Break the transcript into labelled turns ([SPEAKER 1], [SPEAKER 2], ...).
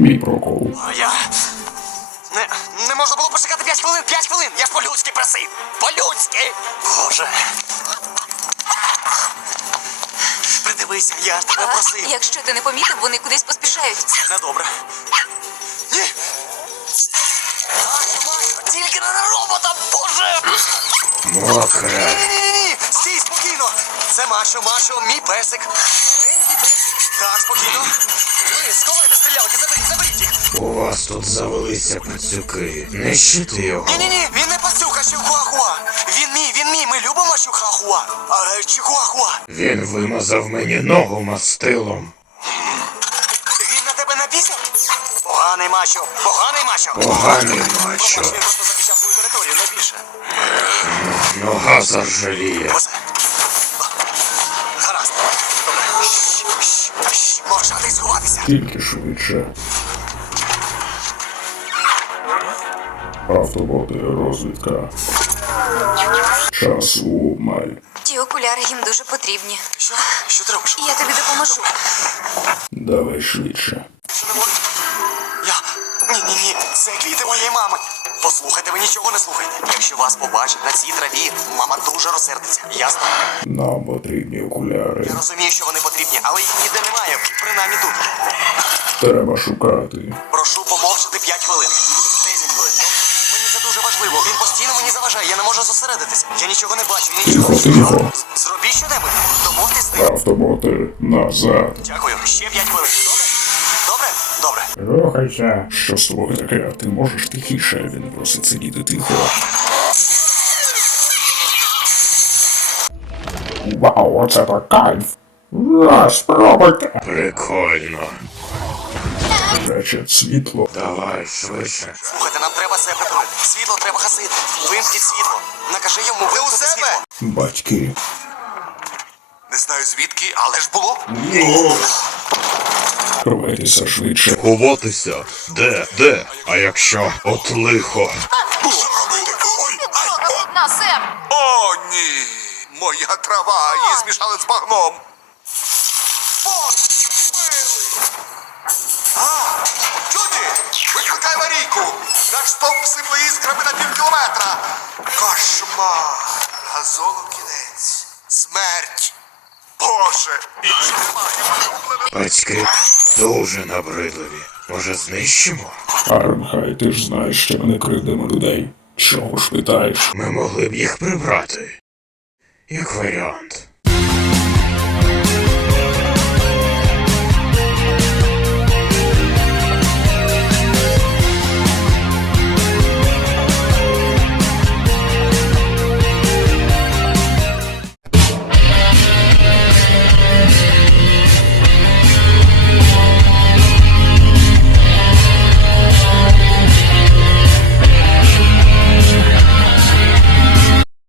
[SPEAKER 1] Мій прокол.
[SPEAKER 2] Я... Не можна було почекати 5 хвилин, 5 хвилин! Я ж по-людськи просив! По-людськи! Боже! Придивися, я ж тебе просив!
[SPEAKER 3] Якщо ти не помітив, вони кудись поспішають.
[SPEAKER 2] Це недобре. Ні! Машу, тільки не на робота, боже!
[SPEAKER 1] Мокре.
[SPEAKER 2] Ні-ні-ні! Стій, спокійно! Це Машо, мій песик. Так, спокійно. Ви, сховайте стрілялки, заберіть їх!
[SPEAKER 1] У вас тут завелися пацюки. Нищити його.
[SPEAKER 2] Ні-ні-ні, він не пацюка, чихуахуа. Він мій, ми любимо чихуахуа. Чихуахуа.
[SPEAKER 1] Він вимазав мені ногу мастилом.
[SPEAKER 2] Він на тебе напісяв? Поганий мачо.
[SPEAKER 1] Поганий мачо.
[SPEAKER 2] Він просто захищав свою територію, не більше.
[SPEAKER 1] Нога заржавіє.
[SPEAKER 2] Оце. Гаразд. Добре. Шш. Мовчати і сховатися.
[SPEAKER 1] Тільки швидше. Автоботи, розвідка. Часу обмаль.
[SPEAKER 3] Ті окуляри їм дуже потрібні.
[SPEAKER 2] Що? Що ти робиш?
[SPEAKER 3] Я тобі допоможу.
[SPEAKER 1] Давай швидше.
[SPEAKER 2] Що не можу? Ні. Це квіти моєї мами. Послухайте, ви нічого не слухайте. Якщо вас побачать на цій траві, мама дуже розсердиться. Ясно?
[SPEAKER 1] Нам потрібні окуляри.
[SPEAKER 2] Я розумію, що вони потрібні, але їх ніде немає. Принаймні тут.
[SPEAKER 1] Треба шукати.
[SPEAKER 2] Прошу помовчати 5 хвилин. 10 хвилин. Мені це дуже важливо. Він постійно мені заважає. Я не можу зосередитися. Я нічого не бачу, я нічого не чую.
[SPEAKER 1] Тихо.
[SPEAKER 2] Зробіть щонебудь. Домовтесь з ним.
[SPEAKER 1] Автоботи, назад.
[SPEAKER 2] Дякую. Ще 5 хвилин. Добре? Добре.
[SPEAKER 1] Рухайся. Що з тобою таке? Ти можеш тихіше? Він просить сидіти тихо. Вау, оце так кайф. Спробуйте. Прикольно. Речет світло. Давай, швидше.
[SPEAKER 2] Слухайте, нам треба себе прибрати. Світло треба гасити. Вимкніть світло. Накажи йому вимкнути світло.
[SPEAKER 1] Батьки.
[SPEAKER 2] Не знаю звідки, але ж було.
[SPEAKER 1] Ховайтеся швидше.
[SPEAKER 4] Ховатися? Де? А якщо? От лихо.
[SPEAKER 2] Що робити?
[SPEAKER 3] На, Сем!
[SPEAKER 5] О, ні! Моя трава, її змішали з багном. Джуді, викликай аварійку. Наш стовп сипле іскрами на півкілометра. Кошмар. Газону кінець. Смерть. Боже, більше немає улюблених.
[SPEAKER 1] Батьки дуже набридливі. Може, знищимо? Арнхай, ти ж знаєш, що ми не кривдимо людей. Чого ж питаєш? Ми могли б їх прибрати. Як варіант.